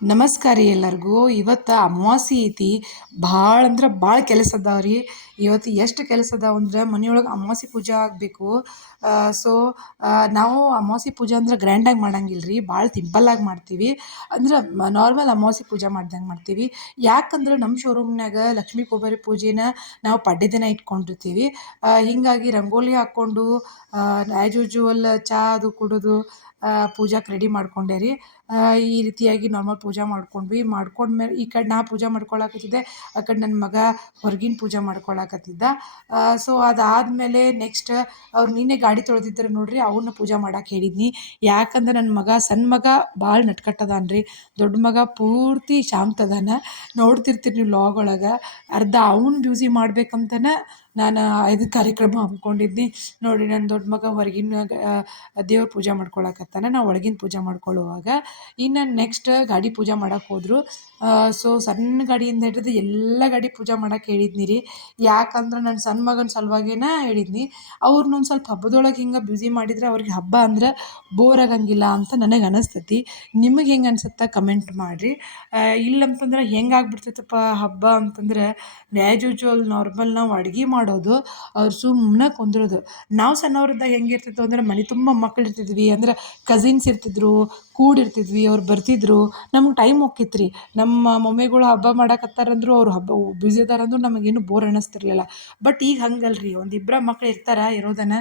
ನಮಸ್ಕಾರ ರೀ ಎಲ್ಲರಿಗೂ. ಇವತ್ತು ಅಮಾವಾಸ್ಯೆ ಐತಿ. ಭಾಳ ಅಂದ್ರೆ ಭಾಳ ಕೆಲಸ ಅದಾವ ರೀ. ಇವತ್ತು ಎಷ್ಟು ಕೆಲಸ ಅದಾವ ಅಂದ್ರೆ ಮನೆಯೊಳಗೆ ಅಮಾವಾಸ್ಯೆ ಪೂಜೆ ಆಗಬೇಕು. ಸೊ ನಾವು ಅಮಾವಾಸ್ಯೆ ಪೂಜೆ ಅಂದ್ರೆ ಗ್ರ್ಯಾಂಡಾಗಿ ಮಾಡಂಗಿಲ್ಲ ರೀ, ಭಾಳ ಸಿಂಪಲ್ಲಾಗಿ ಮಾಡ್ತೀವಿ. ಅಂದ್ರೆ ನಾರ್ಮಲ್ ಅಮಾವಾಸ್ಯೆ ಪೂಜೆ ಮಾಡ್ದಂಗೆ ಮಾಡ್ತೀವಿ. ಯಾಕಂದ್ರೆ ನಮ್ಮ ಶೋರೂಮ್ನಾಗ ಲಕ್ಷ್ಮೀ ಕುಬೇರ ಪೂಜೆನ ನಾವು ಪಡ್ಡೆ ದಿನ ಇಟ್ಕೊಂಡಿರ್ತೀವಿ. ಹೀಗಾಗಿ ರಂಗೋಲಿ ಹಾಕ್ಕೊಂಡು ಆ್ಯಸ್ ಯೂಶುವಲ್ ಚಹಾ ಅದು ಕುಡಿದು ಪೂಜಾಕ್ಕೆ ರೆಡಿ ಮಾಡ್ಕೊಂಡೆ ರೀ. ಈ ರೀತಿಯಾಗಿ ನಾರ್ಮಲ್ ಪೂಜೆ ಮಾಡ್ಕೊಂಡ್ವಿ. ಮಾಡ್ಕೊಂಡ್ಮೇಲೆ ಈ ಕಡೆ ನಾ ಪೂಜೆ ಮಾಡ್ಕೊಳಕತ್ತಿದ್ದೆ, ಆ ಕಡೆ ನನ್ನ ಮಗ ಹೊರಗಿನ ಪೂಜೆ ಮಾಡ್ಕೊಳಕತ್ತಿದ್ದ. ಸೊ ಅದಾದಮೇಲೆ ನೆಕ್ಸ್ಟ್ ಅವ್ರು ನಿನ್ನೆ ಗಾಡಿ ತೊಳೆದಿದ್ರು ನೋಡ್ರಿ, ಅವನ್ನ ಪೂಜೆ ಮಾಡಕ್ಕೆ ಹೇಳಿದ್ನಿ. ಯಾಕಂದ್ರೆ ನನ್ನ ಮಗ ಸಣ್ಣ ಮಗ ಭಾಳ ನಟ್ಕಟ್ಟದಾನ ರೀ, ದೊಡ್ಡ ಮಗ ಪೂರ್ತಿ ಶಾಂತ ಅದಾನ. ನೋಡ್ತಿರ್ತೀರಿ ನೀವು ಲಾಗ್ ಒಳಗೆ. ಅರ್ಧ ಅವ್ನು ಬ್ಯೂಸಿ ಮಾಡ್ಬೇಕಂತನೇ ನಾನು ಇದು ಕಾರ್ಯಕ್ರಮ ಹಮ್ಮಿಕೊಂಡಿದ್ನಿ. ನೋಡಿರಿ, ನನ್ನ ದೊಡ್ಡ ಮಗ ಹೊರಗಿನ ದೇವ್ರ ಪೂಜೆ ಮಾಡ್ಕೊಳಕತ್ತಾನ, ನಾವು ಒಳಗಿನ ಪೂಜೆ ಮಾಡ್ಕೊಳ್ಳುವಾಗ. ಇನ್ನು ನೆಕ್ಸ್ಟ್ ಗಾಡಿ ಪೂಜೆ ಮಾಡಕ್ಕೆ ಹೋದರು. ಸೊ ಸಣ್ಣ ಗಾಡಿಯಿಂದ ಹಿಡಿದು ಎಲ್ಲ ಗಾಡಿ ಪೂಜೆ ಮಾಡಕ್ಕೆ ಹೇಳಿದ್ನಿ ರೀ. ಯಾಕಂದ್ರೆ ನನ್ನ ಸಣ್ಣ ಮಗನ ಸಲುವಾಗೇನ ಹೇಳಿದ್ನಿ. ಅವ್ರನ್ನೊಂದು ಸ್ವಲ್ಪ ಹಬ್ಬದೊಳಗೆ ಹಿಂಗೆ ಬ್ಯುಸಿ ಮಾಡಿದ್ರೆ ಅವ್ರಿಗೆ ಹಬ್ಬ ಅಂದ್ರೆ ಬೋರ್ ಆಗಂಗಿಲ್ಲ ಅಂತ ನನಗೆ ಅನಿಸ್ತೈತಿ. ನಿಮಗೆ ಹೆಂಗೆ ಅನ್ಸುತ್ತೆ ಕಮೆಂಟ್ ಮಾಡಿರಿ. ಇಲ್ಲಂತಂದ್ರೆ ಹೆಂಗಾಗ್ಬಿಡ್ತೈತಪ್ಪ ಹಬ್ಬ ಅಂತಂದ್ರೆ, ಆ್ಯಸ್ ಯೂಶುವಲ್ ನಾರ್ಮಲ್ ನಾವು ಅಡುಗೆ ಮಾಡೋದು, ಅವ್ರು ಸುಮ್ಮನೆ ಕುಂದ್ರೋದು. ನಾವು ಸಣ್ಣವ್ರಿದ್ದಾಗ ಹೆಂಗಿರ್ತಿತ್ತು ಅಂದ್ರೆ ಮನೆ ತುಂಬ ಮಕ್ಳು ಇರ್ತಿದ್ವಿ, ಅಂದ್ರೆ ಕಸಿನ್ಸ್ ಇರ್ತಿದ್ರು, ಕೂಡಿರ್ತಿದ್ವಿ, ಅವ್ರು ಬರ್ತಿದ್ರು, ನಮ್ಗೆ ಟೈಮ್ ಹೋಕ್ಕಿತ್ತು ರೀ. ನಮ್ಮ ಮಮ್ಮಿಗಳು ಹಬ್ಬ ಮಾಡಕತ್ತಾರಂದ್ರು, ಅವ್ರು ಹಬ್ಬ ಬ್ಯುಸಿ ಅದಾರಂದ್ರು ನಮಗೇನು ಬೋರ್ ಅನ್ನಿಸ್ತಿರ್ಲಿಲ್ಲ. ಬಟ್ ಈಗ ಹಂಗಲ್ಲ ರೀ, ಒಂದು ಇಬ್ಬರ ಮಕ್ಳು ಇರ್ತಾರೆ ಇರೋದನ್ನ,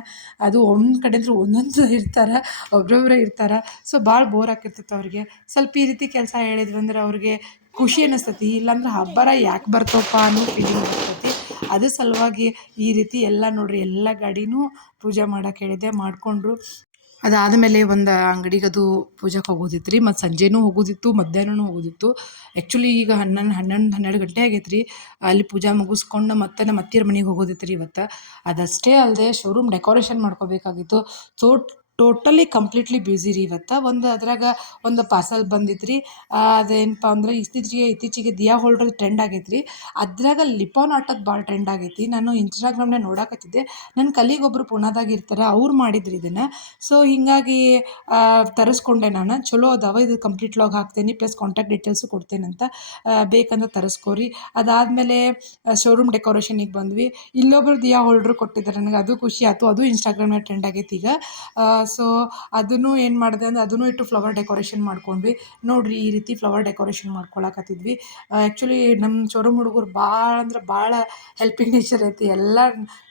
ಅದು ಒಂದು ಕಡೆ ಅಂದ್ರೆ ಒಂದೊಂದು ಇರ್ತಾರೆ, ಒಬ್ಬೊಬ್ಬರೇ ಇರ್ತಾರೆ. ಸೊ ಭಾಳ ಬೋರ್ ಆಕಿರ್ತೈತೆ ಅವ್ರಿಗೆ. ಸ್ವಲ್ಪ ಈ ರೀತಿ ಕೆಲಸ ಹೇಳಿದ್ವಿ ಅಂದ್ರೆ ಅವ್ರಿಗೆ ಖುಷಿ ಅನ್ನಿಸ್ತೈತಿ. ಇಲ್ಲಾಂದ್ರೆ ಹಬ್ಬರ ಯಾಕೆ ಬರ್ತವಪ್ಪ ಅನ್ನೋ ಫೀಲಿಂಗ್ ಬರ್ತೈತಿ. ಅದ್ರ ಸಲುವಾಗಿ ಈ ರೀತಿ ಎಲ್ಲ ನೋಡಿರಿ, ಎಲ್ಲ ಗಾಡಿನೂ ಪೂಜೆ ಮಾಡಕ್ಕೆ ಹೇಳಿದೆ, ಮಾಡಿಕೊಂಡ್ರು. ಅದಾದಮೇಲೆ ಒಂದು ಅಂಗಡಿಗೆ ಅದು ಪೂಜೆಗೆ ಹೋಗೋದಿತ್ತು ರೀ, ಮತ್ತು ಸಂಜೆನೂ ಹೋಗೋದಿತ್ತು, ಮಧ್ಯಾಹ್ನನೂ ಹೋಗೋದಿತ್ತು. ಆ್ಯಕ್ಚುಲಿ ಈಗ 11 ಗಂಟೆ ಆಗೈತೆ ರೀ. ಅಲ್ಲಿ ಪೂಜೆ ಮುಗಿಸ್ಕೊಂಡು ಮತ್ತೆ ನಮ್ಮ ಅತ್ತೆಯವ್ರ ಮನೆಗೆ ಹೋಗೋದಿತ್ತು ರೀ ಇವತ್ತು. ಅದಷ್ಟೇ ಅಲ್ಲದೆ ಶೋರೂಮ್ ಡೆಕೋರೇಷನ್ ಮಾಡ್ಕೋಬೇಕಾಗಿತ್ತು. ಸೊ ಟೋಟಲಿ ಕಂಪ್ಲೀಟ್ಲಿ ಬ್ಯುಸಿ ರೀ ಇವತ್ತು. ಅದ್ರಾಗ ಒಂದು ಪಾರ್ಸಲ್ ಬಂದಿತ್ತು ರೀ. ಅದೇನಪ್ಪ ಅಂದ್ರೆ ಇತ್ತೀಚೆಗೆ ದಿಯಾ ಹೋಲ್ಡರ್ ಟ್ರೆಂಡ್ ಆಗೈತೆ ರೀ. ಅದ್ರಾಗ ಲಿಪಾನ್ ಆಟೋದು ಭಾಳ ಟ್ರೆಂಡ್ ಆಗೈತಿ. ನಾನು ಇನ್ಸ್ಟಾಗ್ರಾಮ್ನಾಗ ನೋಡಕತ್ತಿದ್ದೆ. ನನ್ನ ಕಲೀಗ್ ಒಬ್ಬರು ಪುಣಾದಾಗ ಇರ್ತಾರೆ, ಅವ್ರು ಮಾಡಿದ್ರು ಇದನ್ನು. ಸೊ ಹೀಗಾಗಿ ತರಿಸ್ಕೊಂಡೆ ನಾನು. ಚಲೋ ಅದಾವ, ಇದು ಕಂಪ್ಲೀಟ್ ಲಾಗ್ ಹಾಕ್ತೇನೆ, ಪ್ಲಸ್ ಕಾಂಟ್ಯಾಕ್ಟ್ ಡೀಟೇಲ್ಸು ಕೊಡ್ತೇನಂತ. ಬೇಕಂದ್ರೆ ತರಿಸ್ಕೋರಿ. ಅದಾದಮೇಲೆ ಶೋರೂಮ್ ಡೆಕೋರೇಷನಿಗೆ ಬಂದ್ವಿ. ಇಲ್ಲೊಬ್ರು ದಿಯಾ ಹೋಲ್ಡ್ರು ಕೊಟ್ಟಿದ್ದಾರೆ ನನಗೆ, ಅದು ಖುಷಿ ಆಯ್ತು. ಅದು ಇನ್ಸ್ಟಾಗ್ರಾಮ್ನಾಗ ಟ್ರೆಂಡ್ ಆಗೈತಿ ಈಗ. ಸೊ ಅದನ್ನು ಏನು ಮಾಡಿದೆ ಅಂದ್ರೆ ಅದನ್ನು ಇಟ್ಟು ಫ್ಲವರ್ ಡೆಕೋರೇಷನ್ ಮಾಡ್ಕೊಂಡ್ವಿ. ನೋಡಿರಿ, ಈ ರೀತಿ ಫ್ಲವರ್ ಡೆಕೋರೇಷನ್ ಮಾಡ್ಕೊಳಕತ್ತಿದ್ವಿ. ಆ್ಯಕ್ಚುಲಿ ನಮ್ಮ ಶೋರೂಮ್ ಹುಡುಗರು ಭಾಳ ಅಂದ್ರೆ ಭಾಳ ಹೆಲ್ಪಿಂಗ್ ನೇಚರ್ ಐತಿ. ಎಲ್ಲ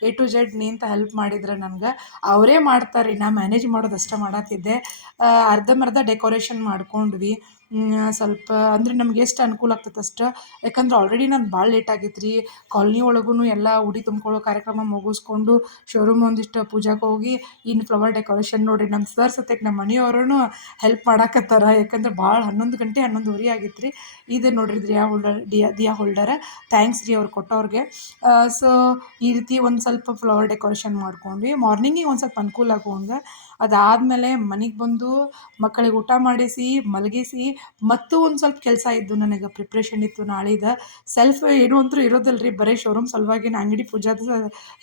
ಎ ಟು ಝೆಡ್ ನಿಂತು ಹೆಲ್ಪ್ ಮಾಡಿದ್ರೆ ನನಗೆ. ಅವರೇ ಮಾಡ್ತಾರೆ ರೀ, ನಾ ಮ್ಯಾನೇಜ್ ಮಾಡೋದು ಅಷ್ಟೇ ಮಾಡತ್ತಿದ್ದೆ. ಅರ್ಧಂಬರ್ಧ ಡೆಕೋರೇಷನ್ ಮಾಡ್ಕೊಂಡ್ವಿ. ಸ್ವಲ್ಪ ಅಂದ್ರೆ ನಮ್ಗೆ ಎಷ್ಟು ಅನುಕೂಲ ಆಗ್ತೈತೆ ಅಷ್ಟು. ಯಾಕಂದ್ರೆ ಆಲ್ರೆಡಿ ನಾನು ಭಾಳ ಲೇಟ್ ಆಗೈತೆ ರೀ. ಕಾಲ್ನಿ ಒಳಗೂ ಎಲ್ಲ ಉಡಿ ತುಂಬ್ಕೊಳ್ಳೋ ಕಾರ್ಯಕ್ರಮ ಮುಗಿಸ್ಕೊಂಡು ಶೋರೂಮ್ ಒಂದಿಷ್ಟು ಪೂಜೆಗೆ ಹೋಗಿ ಇನ್ನು ಫ್ಲವರ್ ಡೆಕೋರೇಷನ್ ನೋಡಿರಿ, ನಮ್ಮ ಸರ್ ಸತ್ಯಕ್ಕೆ ನಮ್ಮ ಮನೆಯವ್ರೂ ಹೆಲ್ಪ್ ಮಾಡಾಕತ್ತಾರ. ಯಾಕಂದ್ರೆ ಭಾಳ 11 ಗಂಟೆ 11:30 ಆಗಿತ್ತು ರೀ. ಇದು ನೋಡಿರಿ ದಿಯಾ ಹೋಲ್ಡರ. ಥ್ಯಾಂಕ್ಸ್ ರೀ ಅವ್ರು ಕೊಟ್ಟವ್ರಿಗೆ. ಸೊ ಈ ರೀತಿ ಒಂದು ಸ್ವಲ್ಪ ಫ್ಲವರ್ ಡೆಕೋರೇಷನ್ ಮಾಡ್ಕೊಂಡ್ವಿ. ಮಾರ್ನಿಂಗಿಗೆ ಒಂದು ಸ್ವಲ್ಪ ಅನುಕೂಲ ಆಗುವಂಗೆ. ಅದಾದಮೇಲೆ ಮನೆಗೆ ಬಂದು ಮಕ್ಕಳಿಗೆ ಊಟ ಮಾಡಿಸಿ ಮಲಗಿಸಿ, ಮತ್ತು ಒಂದು ಸ್ವಲ್ಪ ಕೆಲಸ ಇದ್ದು ನನಗೆ, ಪ್ರಿಪ್ರೇಷನ್ ಇತ್ತು ನಾಳಿದ್ದು. ಸೆಲ್ಫ್ ಏನು ಅಂತೂ ಇರೋದಿಲ್ಲ ರೀ, ಬರೀ ಶೋರೂಮ್ ಸಲುವಾಗಿ ಅಂಗಡಿ ಪೂಜಾದ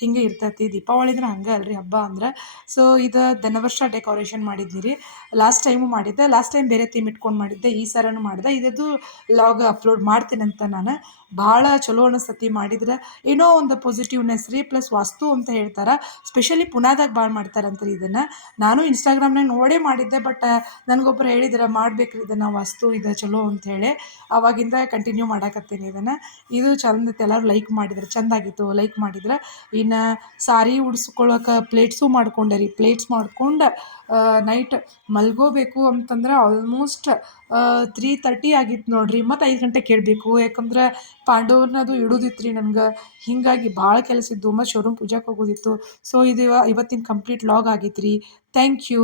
ಹಿಂಗೆ ಇರ್ತೈತಿ. ದೀಪಾವಳಿ ಅಂದ್ರೆ ಹಂಗೆ ಅಲ್ರಿ ಹಬ್ಬ ಅಂದ್ರೆ. ಸೊ ಇದು ಧನವರ್ಷ ಡೆಕೋರೇಷನ್ ಮಾಡಿದ್ನಿ ರೀ. ಲಾಸ್ಟ್ ಟೈಮು ಮಾಡಿದ್ದೆ. ಲಾಸ್ಟ್ ಟೈಮ್ ಬೇರೆ ಥೀಮ್ ಇಟ್ಕೊಂಡು ಮಾಡಿದ್ದೆ, ಈ ಸರನೂ ಮಾಡಿದೆ. ಇದದ್ದು ಲಾಗ್ ಅಪ್ಲೋಡ್ ಮಾಡ್ತೀನಂತ ನಾನು. ಭಾಳ ಚಲೋ ಅನಿಸ್ತತಿ ಮಾಡಿದ್ರೆ. ಏನೋ ಒಂದು ಪಾಸಿಟಿವ್ನೆಸ್ ರೀ, ಪ್ಲಸ್ ವಾಸ್ತು ಅಂತ ಹೇಳ್ತಾರೆ. ಸ್ಪೆಷಲಿ ಪುನಾದಾಗ ಭಾಳ ಮಾಡ್ತಾರಂತ ರೀ ಇದನ್ನು. ನಾನು ಇನ್ಸ್ಟಾಗ್ರಾಮ್ನಾಗ ನೋಡೇ ಮಾಡಿದ್ದೆ, ಬಟ್ ನನಗೊಬ್ಬರು ಹೇಳಿದ್ರೆ ಮಾಡ್ಬೇಕ್ರಿ ಇದನ್ನು, ವಾಸ್ತು ಇದು ಚಲೋ ಅಂಥೇಳಿ. ಆವಾಗಿಂದ ಕಂಟಿನ್ಯೂ ಮಾಡಾಕತ್ತೀನಿ ಇದನ್ನು. ಇದು ಚಂದ ಇತ್ತು, ಎಲ್ಲರೂ ಲೈಕ್ ಮಾಡಿದ್ರು, ಚೆಂದಾಗಿತ್ತು ಲೈಕ್ ಮಾಡಿದ್ರೆ. ಇನ್ನು ಸಾರಿ ಉಡ್ಸ್ಕೊಳಕ್ಕೆ ಪ್ಲೇಟ್ಸು ಮಾಡ್ಕೊಂಡೆ ರೀ. ಪ್ಲೇಟ್ಸ್ ಮಾಡ್ಕೊಂಡು ನೈಟ್ ಮಲ್ಗೋಬೇಕು ಅಂತಂದ್ರೆ ಆಲ್ಮೋಸ್ಟ್ 3:30 ಆಗಿತ್ತು ನೋಡಿರಿ. ಮತ್ತು 5 ಗಂಟೆಗೆ ಕೇಳಬೇಕು, ಯಾಕಂದ್ರೆ ಪಾಂಡವ್ರನ್ನದು ಇಡೋದಿತ್ತು ರೀ ನನಗೆ. ಹೀಗಾಗಿ ಭಾಳ ಕೆಲಸ ಇದ್ದು, ಮತ್ತು ಶೋರೂಮ್ ಪೂಜೆಗೆ ಹೋಗೋದಿತ್ತು. ಸೊ ಇದು ಇವತ್ತಿನ ಕಂಪ್ಲೀಟ್ ಲಾಗ್ ಆಗೈತೆ ರೀ. Thank you.